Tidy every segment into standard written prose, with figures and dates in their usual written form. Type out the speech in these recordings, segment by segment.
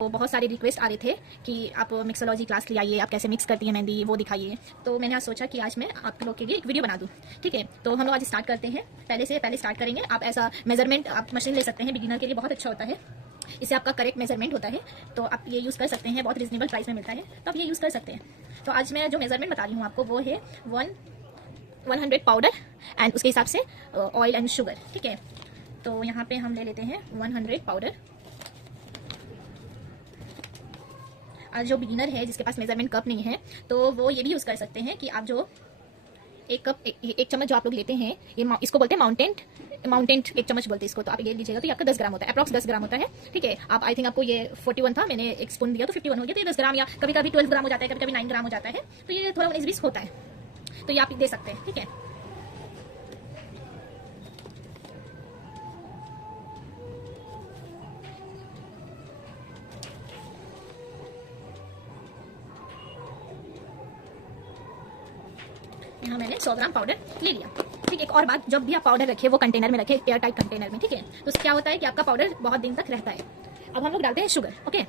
तो बहुत सारे रिक्वेस्ट आ रहे थे कि आप मिक्सोलॉजी क्लास ले आइए, आप कैसे मिक्स करती हैं मेहंदी वो दिखाइए। तो मैंने आज सोचा कि आज मैं आप लोग के लिए एक वीडियो बना दूं। ठीक है, तो हम लोग आज स्टार्ट करते हैं। पहले स्टार्ट करेंगे। आप ऐसा मेजरमेंट आप मशीन ले सकते हैं, बिगिनर के लिए बहुत अच्छा होता है। इससे आपका करेक्ट मेजरमेंट होता है, तो आप ये यूज़ कर सकते हैं। बहुत रीजनेबल प्राइस में मिलता है, तो आप ये यूज़ कर सकते हैं। तो आज मैं जो मेजरमेंट बता रही हूँ आपको वो है 100 पाउडर एंड उसके हिसाब से ऑयल एंड शुगर। ठीक है, तो यहाँ पे हम ले लेते हैं 100 पाउडर। आज जो बिगिनर है जिसके पास मेजरमेंट कप नहीं है, तो वो ये भी यूज़ कर सकते हैं कि आप जो एक कप एक चम्मच जो आप लोग लेते हैं, ये इसको बोलते हैं माउंटेन एक चम्मच बोलते हैं इसको। तो आप ये लीजिएगा तो ये आपका 10 ग्राम होता है, अप्रॉक्स 10 ग्राम होता है। ठीक है, आप आई थिंक आपको ये 41 था, मैंने एक स्पून दिया तो 51 हो गया। तो ये 10 ग्राम या कभी कभी 12 ग्राम हो जाता है, कभी कभी 9 ग्राम हो जाता है। तो ये थोड़ा 19-20 होता है, तो ये आप दे सकते हैं। ठीक है, यहाँ मैंने 100 ग्राम पाउडर ले लिया। ठीक है, एक और बात, जब भी आप पाउडर रखिए वो कंटेनर में रखें, एयर टाइट कंटेनर में। ठीक है, तो उससे क्या होता है कि आपका पाउडर बहुत दिन तक रहता है। अब हम लोग डालते हैं शुगर। ओके,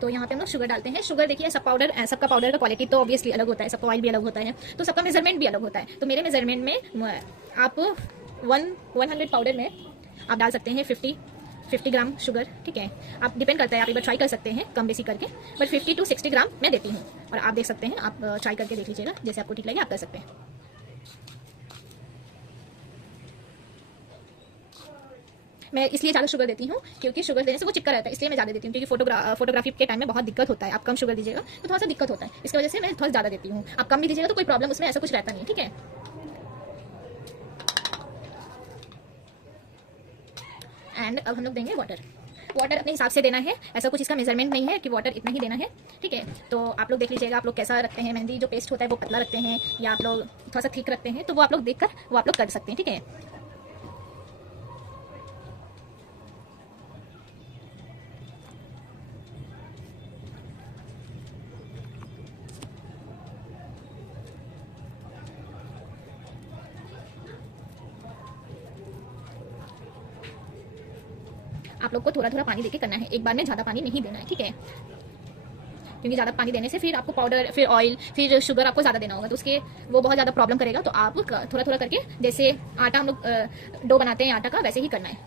तो यहाँ पे हम लोग शुगर डालते हैं। शुगर देखिए, सबका पाउडर का क्वालिटी तो ऑब्वियसली अलग होता है, सबका ऑयल भी अलग होता है, तो सबका मेजरमेंट भी अलग होता है। तो मेरे मेजरमेंट में आप 100 पाउडर में आप डाल सकते हैं 50 ग्राम शुगर। ठीक है, आप डिपेंड करता है, आप एक बार ट्राई कर सकते हैं कम बेसी करके, बट 50 to 60 ग्राम मैं देती हूँ। और आप देख सकते हैं, आप ट्राई करके देख लीजिएगा, जैसे आपको ठीक लगे आप कर सकते हैं। मैं इसलिए ज़्यादा शुगर देती हूँ क्योंकि शुगर देने से वो चिपका रहता है, इसलिए मैं ज़्यादा देती हूँ। क्योंकि फोटोग्राफी के टाइम में बहुत दिक्कत होता है, आप कम शुगर दीजिएगा तो थोड़ा सा दिक्कत होता है, इसकी वजह से मैं थोड़ा ज़्यादा देती हूँ। आप कम भी दीजिएगा तो कोई प्रॉब्लम उसमें ऐसा कुछ रहता नहीं। ठीक है, एंड अब हम लोग देंगे वाटर अपने हिसाब से देना है, ऐसा कुछ इसका मेजरमेंट नहीं है कि वाटर इतना ही देना है। ठीक है, तो आप लोग देख लीजिएगा आप लोग कैसा रखते हैं मेहंदी, जो पेस्ट होता है वो पतला रखते हैं या आप लोग थोड़ा सा थिक रखते हैं, तो वो आप लोग देखकर वो आप लोग कर सकते हैं। ठीक है, आप लोग को थोड़ा थोड़ा पानी देके करना है, एक बार में ज़्यादा पानी नहीं देना है। ठीक है, क्योंकि ज़्यादा पानी देने से फिर आपको पाउडर, फिर ऑयल, फिर शुगर आपको ज़्यादा देना होगा, तो उसके वो बहुत ज़्यादा प्रॉब्लम करेगा। तो आप थोड़ा थोड़ा करके, जैसे आटा हम लोग डो बनाते हैं आटा का, वैसे ही करना है।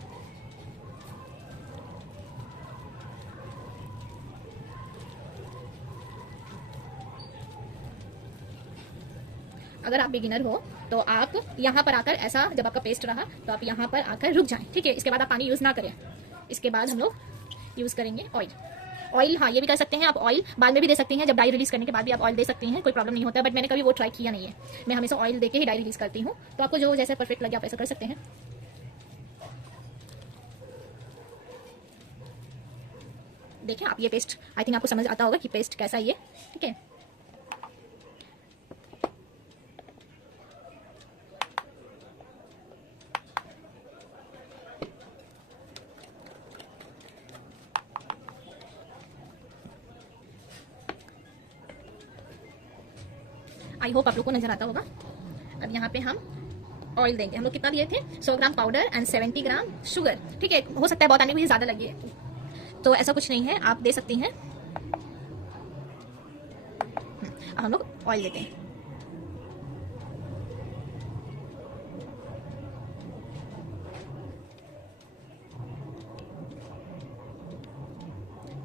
अगर आप बिगिनर हो तो आप यहाँ पर आकर ऐसा, जब आपका पेस्ट रहा तो आप यहाँ पर आकर रुक जाएं। ठीक है, इसके बाद आप पानी यूज़ ना करें। इसके बाद हम लोग यूज़ करेंगे ऑयल। हाँ, ये भी कर सकते हैं आप, ऑयल बाद में भी दे सकते हैं, जब डाई रिलीज करने के बाद भी आप ऑयल दे सकती हैं, कोई प्रॉब्लम नहीं होता है। बट मैंने कभी वो ट्राई किया नहीं है, मैं हमेशा ऑयल देके ही डाई रिलीज करती हूँ। तो आपको जो जैसे परफेक्ट लगे आप ऐसा कर सकते हैं। देखिए आप, ये पेस्ट आई थिंक आपको समझ आता होगा कि पेस्ट कैसा है ये। ठीक है, आई होप आप लोग को नजर आता होगा। अब यहाँ पे हम ऑयल देंगे। हम लोग कितना दिए थे, 100 ग्राम पाउडर एंड 70 ग्राम शुगर। ठीक है, हो सकता है बहुत आने को ये ज़्यादा लगे, तो ऐसा कुछ नहीं है, आप दे सकती हैं। अब हम लोग ऑयल देते हैं।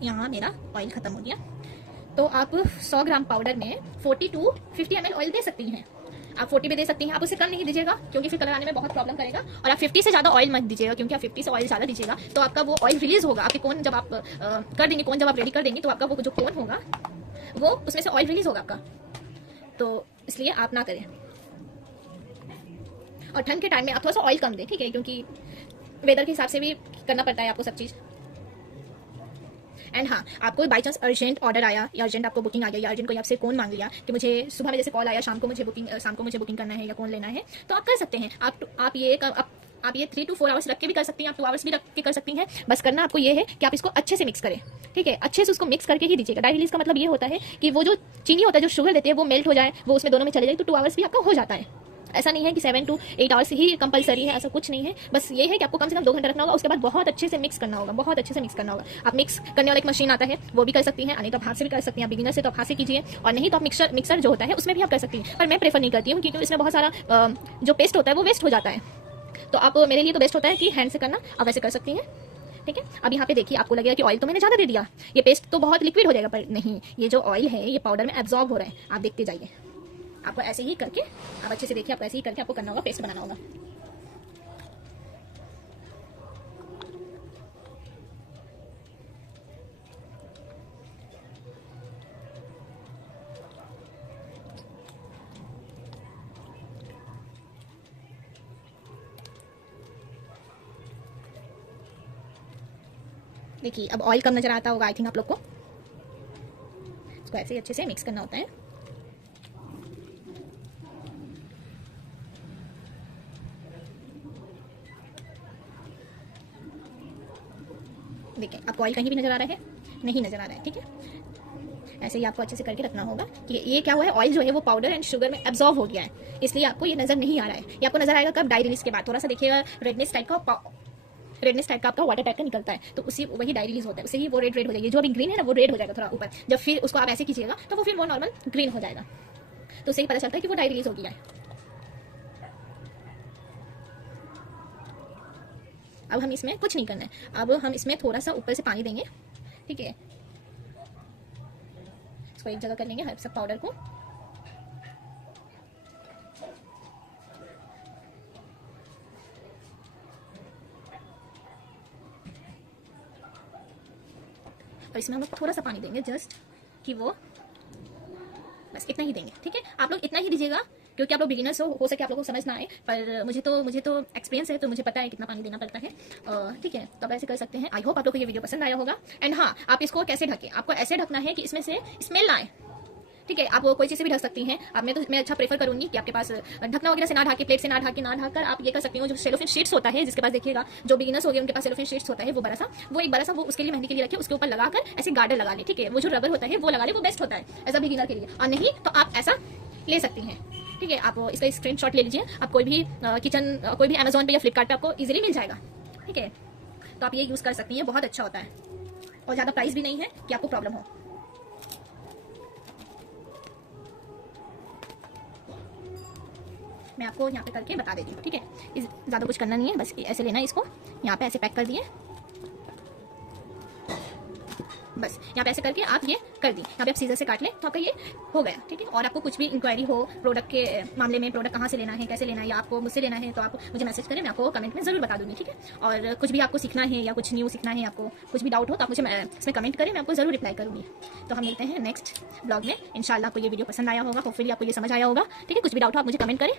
यहाँ मेरा ऑयल खत्म हो गया। तो आप 100 ग्राम पाउडर में 40 to 50 ml ऑयल दे सकती हैं। आप 40 भी दे सकती हैं, आप उससे कम नहीं दीजिएगा क्योंकि फिर कलर आने में बहुत प्रॉब्लम करेगा। और आप 50 से ज़्यादा ऑयल मत दीजिएगा, क्योंकि आप 50 से ऑयल ज़्यादा दीजिएगा तो आपका वो ऑयल रिलीज होगा। आपके कोन जब आप कर देंगे, कोन जब आप रेडी कर देंगे, तो आपका वो जो कोन होगा वो उसमें से ऑयल रिलीज होगा आपका, तो इसलिए आप ना करें। और ठंड के टाइम में आप थोड़ा सा ऑयल कम दें। ठीक है, क्योंकि वेदर के हिसाब से भी करना पड़ता है आपको सब चीज़। एंड हाँ, आपको बाई चांस अर्जेंट ऑर्डर आया या अर्जेंट आपको बुकिंग आ गया या अर्जेंट कोई आपसे कौन मांग लिया कि मुझे सुबह में जैसे कॉल आया, शाम को मुझे बुकिंग करना है या कौन लेना है, तो आप कर सकते हैं। आप ये 3 to 4 आवर्स रख के भी कर सकती हैं, आप 2 आवर्स भी रख के कर सकती हैं। बस करना आपको ये है कि आप इसको अच्छे से मिक्स करें। ठीक है, अच्छे से उसको मिक्स करके ही दीजिएगा। डाई रिलीज का मतलब ये होता है कि वो जो चीनी होता है, जो शुगर देते हैं, वो मेल्ट हो जाए, वो उसमें दोनों में चले जाए, तो 2 आवर्स भी आपका हो जाता है। ऐसा नहीं है कि 7 to 8 आवर्स ही कंपलसरी है, ऐसा कुछ नहीं है। बस ये है कि आपको कम से कम 2 घंटा रखना होगा, उसके बाद बहुत अच्छे से मिक्स करना होगा, बहुत अच्छे से मिक्स करना होगा। आप मिक्स करने वाला एक मशीन आता है, वो भी कर सकती हैं, नहीं तो आप हाथ से भी कर सकती हैं। बिगिनर से तो आप हाथ से कीजिए, और नहीं तो आप मिक्सर जो होता है उसमें भी आप कर सकती हैं। पर मैं प्रेफर नहीं करती हूँ, क्योंकि इसमें बहुत सारा जो पेस्ट होता है वो वेस्ट हो जाता है। तो आप मेरे लिए तो बेस्ट होता है कि हैंड से करना। आप वैसे कर सकती हैं, ठीक है। अब यहाँ पे देखिए, आपको लगेगा कि ऑयल तो मैंने ज़्यादा दे दिया, ये पेस्ट तो बहुत लिक्विड हो जाएगा, पर नहीं, ये जो ऑयल है ये पाउडर में एब्जॉर्ब हो रहा है। आप देखते जाइए, आपको ऐसे ही करके, आप अच्छे से देखिए, आपको ऐसे ही करके आपको करना होगा, पेस्ट बनाना होगा। देखिए अब ऑयल कम नजर आता होगा आई थिंक आप लोग को। इसको ऐसे ही अच्छे से मिक्स करना होता है। देखिए आपको ऑयल कहीं भी नजर आ रहा है? नहीं नजर आ रहा है, ठीक है। ऐसे ही आपको अच्छे से करके रखना होगा कि ये क्या हुआ है, ऑयल जो है वो पाउडर एंड शुगर में एब्जॉर्ब हो गया है, इसलिए आपको ये नजर नहीं आ रहा है। ये आपको नजर आएगा कब? डाई रिलीज के बाद थोड़ा सा देखिएगा रेडनेस टाइप का आपका वाटर टाइप का निकलता है, तो उसी वही डाई रिलीज होता है, उससे ही वो रेड हो जाएगी। जो अभी ग्रीन है ना वो रेड हो जाएगा थोड़ा ऊपर, जब फिर उसको आप ऐसे कीजिएगा तो वो फिर वो नॉर्मल ग्रीन हो जाएगा, तो उससे ही पता चलता है कि वो डाई रिलीज हो गया है। अब हम इसमें कुछ नहीं करना है, अब हम इसमें थोड़ा सा ऊपर से पानी देंगे, ठीक है। इसको एक जगह कर लेंगे हर सब पाउडर को। और इसमें हम लोग थोड़ा सा पानी देंगे, जस्ट कि वो बस इतना ही देंगे, ठीक है। आप लोग इतना ही दीजिएगा, क्योंकि आप लोग बिगिनर्स हो सके आप लोगों को समझ ना आए, पर मुझे तो एक्सपीरियंस है, तो मुझे पता है कितना पानी देना पड़ता है, ठीक है। तो आप ऐसे कर सकते हैं। आई होप आप लोग को ये वीडियो पसंद आया होगा। एंड हाँ, आप इसको कैसे ढकें, आपको ऐसे ढकना है कि इसमें से स्मेल ना आए, ठीक है। आप कोई चीज़ से भी ढक सकती हैं। अब मैं अच्छा प्रेफर करूंगी कि आपके पास ढकना वगैरह से ना ढके, प्लेट से ना ढककर आप ये कर सकती हो। जो सेलोफिन शीट्स होता है, जिसके पास देखिएगा जो बिगिनर्स हो गए उनके पास सेलोफिन शीट्स होता है, वो एक बड़ा सा वो उसके लिए मेहंदी के लिए रखे, उसके ऊपर लगाकर ऐसे गार्डर लगा ले, ठीक है। वो जो रबर होता है वो लगा ले, वो बेस्ट होता है एज अ बिगिनर के लिए। और नहीं तो आप ऐसा ले सकती हैं, ठीक है। आप इसका स्क्रीनशॉट ले लीजिए, आप कोई भी किचन कोई भी अमेजोन पे या फ्लिपकार्ट पे आपको इजीली मिल जाएगा, ठीक है। तो आप ये यूज़ कर सकती हैं, बहुत अच्छा होता है और ज़्यादा प्राइस भी नहीं है कि आपको प्रॉब्लम हो। मैं आपको यहाँ पे करके बता देती हूँ, ठीक है। ज़्यादा कुछ करना नहीं है, बस ऐसे लेना है इसको, यहाँ पे ऐसे पैक कर दिए, बस यहाँ पे ऐसे करके आप ये कर दी। यहाँ पे आप सीजर से काट लें तो आपका ये हो गया, ठीक है। और आपको कुछ भी इंक्वायरी हो प्रोडक्ट के मामले में, प्रोडक्ट कहाँ से लेना है, कैसे लेना है, या आपको मुझसे लेना है, तो आप मुझे मैसेज करें, मैं आपको कमेंट में ज़रूर बता दूँगी, ठीक है। और कुछ भी आपको सीखना है या कुछ न्यू सीखना है, आपको कुछ भी डाउट हो तो आप मुझे इसमें कमेंट करें, मैं आपको ज़रूर रिप्लाई करूँगी। तो हम मिलते हैं नेक्स्ट ब्लॉग में। इंशाल्लाह आपको ये वीडियो पसंद आया होगा, होपफुली आपको ये समझ आया होगा, ठीक है। कुछ भी डाउट हो आप मुझे कमेंट करें।